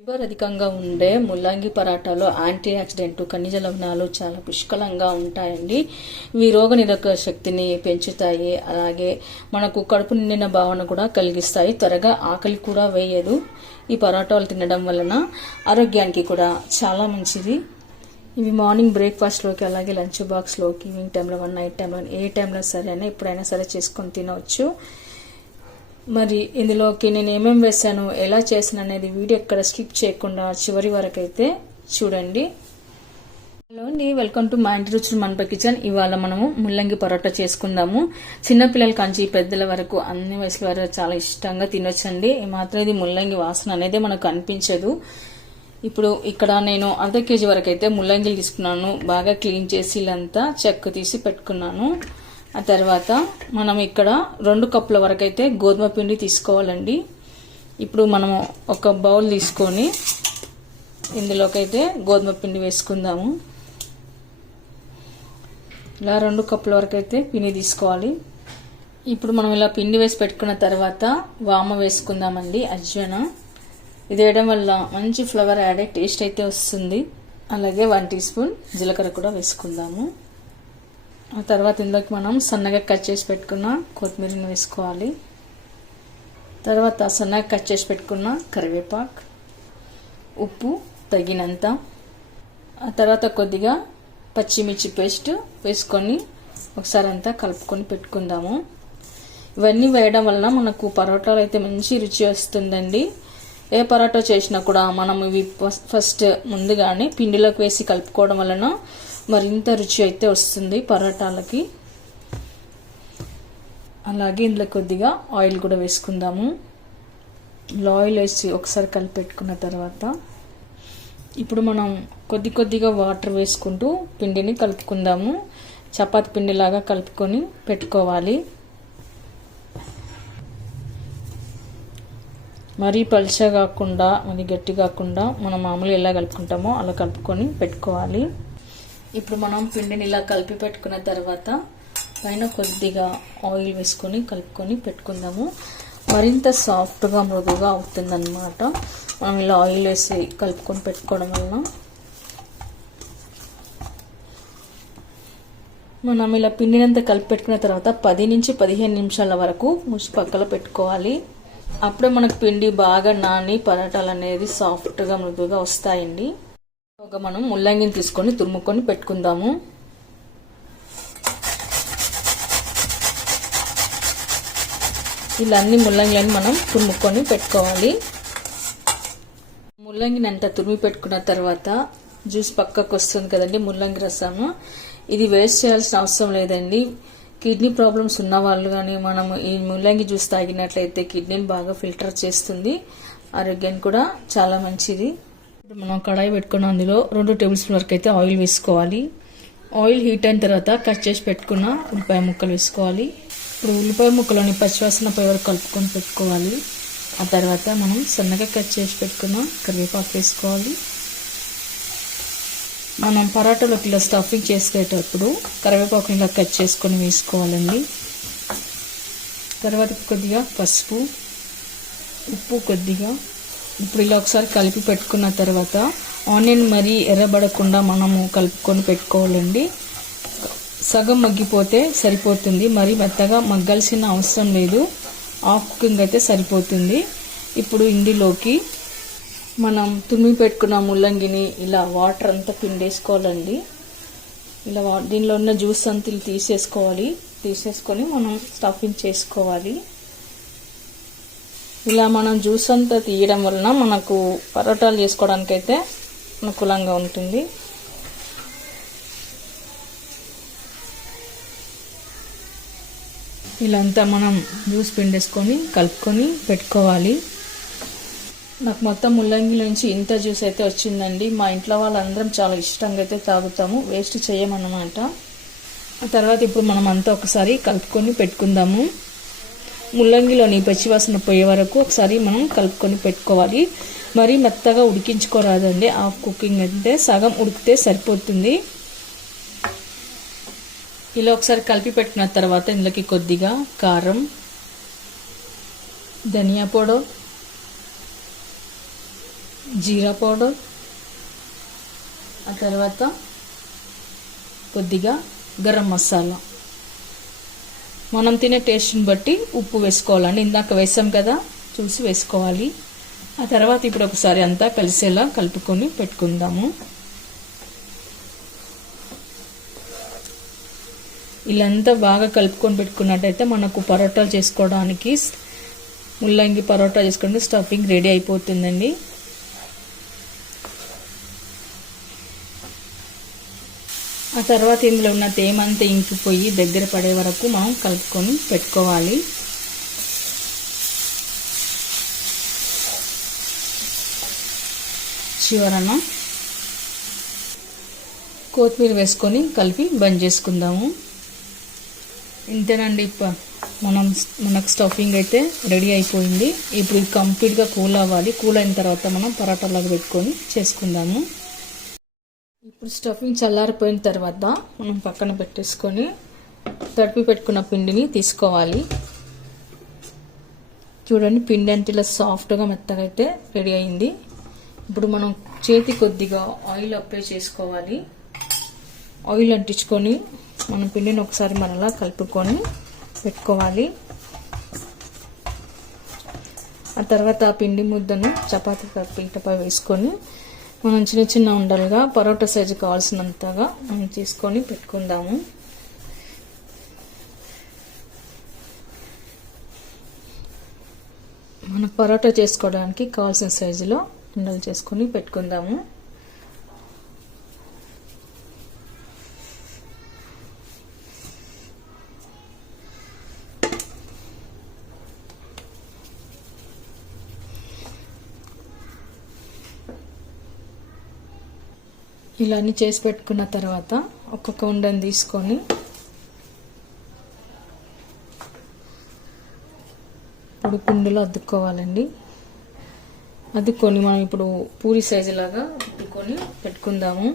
Fibre అధికంగా ఉండే ముల్లంగి పరాటాలో యాంటీ ఆక్సిడెంట్ ఖనిజ లవణాలు చాలా పుష్కలంగా ఉంటాయండి. ఇవి రోగనిరోధక శక్తిని పెంచుతాయి. అలాగే మనకు కడుపు నిండిన భావన కూడా కలిగిస్తాయి. త్వరగా ఆకలి కూడా వేయదు. ఈ పరాటాలు తినడం వలన ఆరోగ్యానికి కూడా చాలా మంచిది. ఇవి మార్నింగ్ బ్రేక్ఫాస్ట్లోకి, అలాగే లంచ్ బాక్స్లోకి, ఈవినింగ్ టైంలో, నైట్ టైంలో, ఏ టైంలో సరే అయినా ఎప్పుడైనా సరే చేసుకొని తినవచ్చు. మరి ఇందులోకి నేను ఏమేమి వేసాను, ఎలా చేసాను అనేది వీడియో ఎక్కడ స్కిప్ చేయకుండా చివరి వరకు అయితే చూడండి. హలో అండి, వెల్కమ్ టు మా ఇంటి రుచులు మన కిచెన్. ఇవాళ మనము ముల్లంగి పరోటా చేసుకుందాము. చిన్నపిల్లల కంచి పెద్దల వరకు అన్ని వయసుల వరకు చాలా ఇష్టంగా తినొచ్చండి. మాత్రం ఇది ముల్లంగి వాసన అనేది మనకు అనిపించదు. ఇప్పుడు ఇక్కడ నేను అర్ధ కేజీ వరకు అయితే ముల్లంగిలు తీసుకున్నాను. బాగా క్లీన్ చేసి ఇలాంతా చెక్కు తీసి పెట్టుకున్నాను. ఆ తర్వాత మనం ఇక్కడ 2 కప్పుల వరకు అయితే గోధుమ పిండి తీసుకోవాలండి. ఇప్పుడు మనము ఒక బౌల్ తీసుకొని ఇందులోకైతే గోధుమ పిండి వేసుకుందాము. ఇలా 2 కప్పుల వరకు అయితే పిండి తీసుకోవాలి. ఇప్పుడు మనం ఇలా పిండి వేసి పెట్టుకున్న తర్వాత వామ వేసుకుందామండి, అజ్వైన. ఇది వేయడం వల్ల మంచి ఫ్లేవర్ యాడ్ అయ్యి టేస్ట్ అయితే వస్తుంది. అలాగే 1 టీ స్పూన్ జీలకర్ర కూడా వేసుకుందాము. ఆ తర్వాత ఇందులోకి మనం సన్నగా కట్ చేసి పెట్టుకున్న కొత్తిమీరని వేసుకోవాలి. తర్వాత సన్నగా కట్ చేసి పెట్టుకున్న కరివేపాకు, ఉప్పు తగినంత, ఆ తర్వాత కొద్దిగా పచ్చిమిర్చి పేస్ట్ వేసుకొని ఒకసారి అంతా కలుపుకొని పెట్టుకుందాము. ఇవన్నీ వేయడం వలన మనకు పరోటాలు అయితే మంచి రుచి వస్తుందండి. ఏ పరోటా చేసినా కూడా మనం ఇవి ఫస్ట్ ముందుగానే పిండిలోకి వేసి కలుపుకోవడం వలన మరింత రుచి అయితే వస్తుంది పరోటాలకి. అలాగే ఇందులో కొద్దిగా ఆయిల్ కూడా వేసుకుందాము. ఆయిల్ వేసి ఒకసారి కలిపి పెట్టుకున్న తర్వాత ఇప్పుడు మనం కొద్దిగా వాటర్ వేసుకుంటూ పిండిని కలుపుకుందాము. చపాతి పిండిలాగా కలుపుకొని పెట్టుకోవాలి. మరీ పలుచగా కాకుండా మరి గట్టి కాకుండా మనం మామూలుగా ఎలా కలుపుకుంటామో అలా కలుపుకొని పెట్టుకోవాలి. ఇప్పుడు మనం పిండిని ఇలా కలిపి పెట్టుకున్న తర్వాత పైన కొద్దిగా ఆయిల్ వేసుకొని కలుపుకొని పెట్టుకుందాము. మరింత సాఫ్ట్గా మృదువుగా అవుతుందన్నమాట మనం ఇలా ఆయిల్ వేసి కలుపుకొని పెట్టుకోవడం వలన. మనం ఇలా పిండినంతా కలిపి పెట్టుకున్న తర్వాత 10 నుంచి 15 నిమిషాల వరకు ముసి పక్కలో పెట్టుకోవాలి. అప్పుడే మనకు పిండి బాగా నాని పరోటాలు అనేది సాఫ్ట్గా మృదువుగా వస్తాయండి. ఒక మనం ముల్లంగిని తీసుకొని తురుముకొని పెట్టుకుందాము. ఇలా అన్ని ముల్లంగిని మనం తురుముకొని పెట్టుకోవాలి. ముల్లంగిని అంతా తురిమి పెట్టుకున్న తర్వాత జ్యూస్ పక్కకు వస్తుంది కదండి, ముల్లంగి రసము. ఇది వేస్ట్ చేయాల్సిన అవసరం లేదండి. కిడ్నీ ప్రాబ్లమ్స్ ఉన్న వాళ్ళు కానీ మనము ఈ ముల్లంగి జ్యూస్ తాగినట్లయితే కిడ్నీని బాగా ఫిల్టర్ చేస్తుంది. ఆరోగ్యానికి కూడా చాలా మంచిది. ఇప్పుడు మనం కడాయి పెట్టుకున్న అందులో 2 టేబుల్ స్పూన్ వరకు అయితే ఆయిల్ వేసుకోవాలి. ఆయిల్ హీట్ అయిన తర్వాత కట్ చేసి పెట్టుకున్న ఉల్లిపాయ ముక్కలు వేసుకోవాలి. ఇప్పుడు ఉల్లిపాయ ముక్కలని పచ్చివాసన పోయే వరకు కలుపుకొని పెట్టుకోవాలి. ఆ తర్వాత మనం సన్నగా కట్ చేసి పెట్టుకున్న కరివేపాకు వేసుకోవాలి. మనం పరాటాలోకి ఇలా స్టఫింగ్ చేసుకునేటప్పుడు కరివేపాకుని ఇలా కట్ చేసుకొని వేసుకోవాలండి. తర్వాత కొద్దిగా పసుపు, ఉప్పు కొద్దిగా. ఇప్పుడు ఇలా ఒకసారి కలిపి పెట్టుకున్న తర్వాత ఆనియన్ మరీ ఎర్రబడకుండా మనము కలుపుకొని పెట్టుకోవాలండి. సగం మగ్గిపోతే సరిపోతుంది, మరి మెత్తగా మగ్గాల్సిన అవసరం లేదు. హాఫ్ కుకింగ్ అయితే సరిపోతుంది. ఇప్పుడు ఇందులోకి మనం తురిమి పెట్టుకున్న ముల్లంగిని ఇలా వాటర్ అంతా పిండేసుకోవాలండి. ఇలా దీనిలో ఉన్న జ్యూస్ అంతా తీసేసుకొని మనం స్టఫింగ్ చేసుకోవాలి. ఇలా మనం జ్యూస్ అంతా తీయడం వలన మనకు పరోటాలు చేసుకోవడానికి అయితే అనుకూలంగా ఉంటుంది. ఇలా అంతా మనం జ్యూస్ పిండేసుకొని కలుపుకొని పెట్టుకోవాలి. నాకు మొత్తం ముల్లంగి నుంచి ఇంత జ్యూస్ అయితే వచ్చిందండి. మా ఇంట్లో వాళ్ళందరం చాలా ఇష్టంగా అయితే తాగుతాము, వేస్ట్ చేయమన్నమాట. ఆ తర్వాత ఇప్పుడు మనం అంతా ఒకసారి కలుపుకొని పెట్టుకుందాము. ముల్లంగిలోని పచ్చివాసన పోయే వరకు ఒకసారి మనం కలుపుకొని పెట్టుకోవాలి. మరి మెత్తగా ఉడికించుకోరాదండి. హాఫ్ కుకింగ్ అంటే సగం ఉడికితే సరిపోతుంది. ఇలా ఒకసారి కలిపి పెట్టిన తర్వాత ఇందులోకి కొద్దిగా కారం, ధనియా పౌడర్, జీరా పౌడర్, ఆ తర్వాత కొద్దిగా గరం మసాలా, మనం తినే టేస్ట్ని బట్టి ఉప్పు వేసుకోవాలండి. ఇందాక వేసాం కదా, చూసి వేసుకోవాలి. ఆ తర్వాత ఇప్పుడు ఒకసారి అంతా కలిసేలా కలుపుకొని పెట్టుకుందాము. ఇలా అంతా బాగా కలుపుకొని పెట్టుకున్నట్టయితే మనకు పరోటాలు చేసుకోవడానికి, ముల్లంగి పరోటా చేసుకోవడానికి స్టఫింగ్ రెడీ అయిపోతుందండి. ఆ తర్వాత ఇందులో ఉన్న తేమంతా ఇంకిపోయి దగ్గర పడే వరకు మనం కలుపుకొని పెట్టుకోవాలి. చివరన కొత్తిమీర వేసుకొని కలిపి బంద్ చేసుకుందాము. ఇంతేనండి, మనకు స్టఫింగ్ అయితే రెడీ అయిపోయింది. ఇప్పుడు ఇది కంప్లీట్గా కూల్ అవ్వాలి. కూల్ అయిన తర్వాత మనం పరోటాలాగా పెట్టుకొని చేసుకుందాము. ఇప్పుడు స్టఫింగ్ చల్లారిపోయిన తర్వాత మనం పక్కన పెట్టేసుకొని తడిపి పెట్టుకున్న పిండిని తీసుకోవాలి. చూడండి, పిండి అంటే ఇలా సాఫ్ట్గా మెత్తగా అయితే రెడీ అయింది. ఇప్పుడు మనం చేతి కొద్దిగా ఆయిల్ అప్లై చేసుకోవాలి. ఆయిల్ అంటించుకొని మనం పిండిని ఒకసారి మనలా కలుపుకొని పెట్టుకోవాలి. ఆ తర్వాత ఆ పిండి ముద్దను చపాతీ పీటపై వేసుకొని మనం చిన్న చిన్న ఉండలుగా పరోటా సైజు కావాల్సినంతగా మనం తీసుకొని పెట్టుకుందాము. మన పరోటా చేసుకోవడానికి కావాల్సిన సైజులో ఉండలు చేసుకొని పెట్టుకుందాము. ఇలా అన్ని చేసి పెట్టుకున్న తర్వాత ఒక్కొక్క ఉండని తీసుకొని ఇప్పుడు పిండిలో అద్దుకోవాలండి. అద్దుకొని మనం ఇప్పుడు పూరి సైజు లాగా అద్దుకొని పెట్టుకుందాము.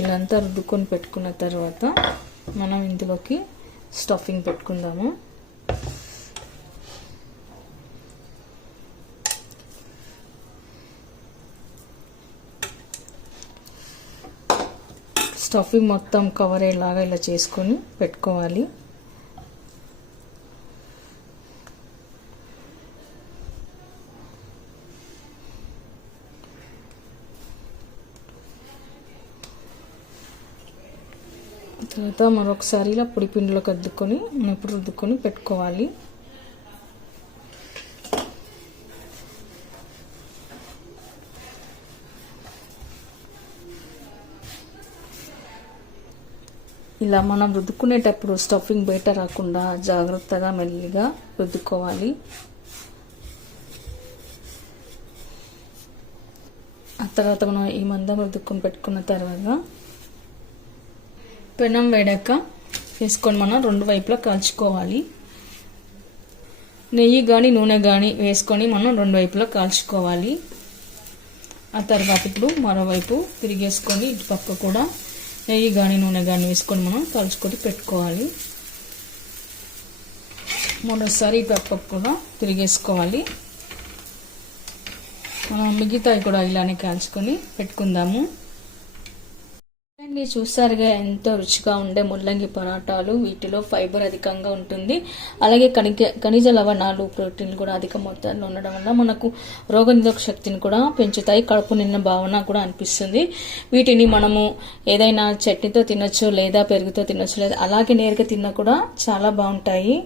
ఇలా అంతా రుద్దుకొని పెట్టుకున్న తర్వాత మనం ఇందులోకి స్టఫింగ్ పెట్టుకుందాము. స్టఫింగ్ మొత్తం కవర్ అయ్యేలాగా ఇలా చేసుకొని పెట్టుకోవాలి. తర్వాత మరొకసారి ఇలా పొడి పిండిలోకి అద్దుకొని మనం ఇప్పుడు రుద్దుకొని పెట్టుకోవాలి. ఇలా మనం రుద్దుకునేటప్పుడు స్టఫింగ్ బయట రాకుండా జాగ్రత్తగా మెల్లిగా రుద్దుకోవాలి. ఆ తర్వాత మనం ఈ మందం రుద్దుకొని పెట్టుకున్న తర్వాత పెనం వేడాక వేసుకొని మనం రెండు వైపులా కాల్చుకోవాలి. నెయ్యి కానీ నూనె కానీ వేసుకొని మనం రెండు వైపులా కాల్చుకోవాలి. ఆ తర్వాత ఇప్పుడు మరోవైపు తిరిగేసుకొని ఇటు పక్క కూడా నెయ్యి కానీ నూనె కానీ వేసుకొని మనం కాల్చుకొని పెట్టుకోవాలి. మరోసారి ఇటు పక్క కూడా తిరిగేసుకోవాలి. మనం మిగతాయి కూడా ఇలానే కాల్చుకొని పెట్టుకుందాము. చూసారుగా ఎంతో రుచిగా ఉండే ముల్లంగి పరాటాలు. వీటిలో ఫైబర్ అధికంగా ఉంటుంది, అలాగే ఖనిజ లవణాలు, ప్రోటీన్లు కూడా అధిక మొత్తంలో ఉండడం వల్ల మనకు రోగనిరోధక శక్తిని కూడా పెంచుతాయి. కడుపు నిన్న భావన కూడా అనిపిస్తుంది. వీటిని మనము ఏదైనా చట్నీతో తినొచ్చు, లేదా పెరుగుతో తినొచ్చు, లేదా అలాగే నేరుగా తిన్నా కూడా చాలా బాగుంటాయి.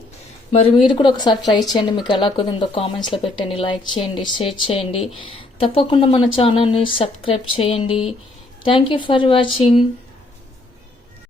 మరి మీరు కూడా ఒకసారి ట్రై చేయండి. మీకు ఎలా కుదిరిందో కామెంట్స్లో పెట్టండి, లైక్ చేయండి, షేర్ చేయండి. తప్పకుండా మన ఛానల్ని సబ్స్క్రైబ్ చేయండి. Thank you for watching.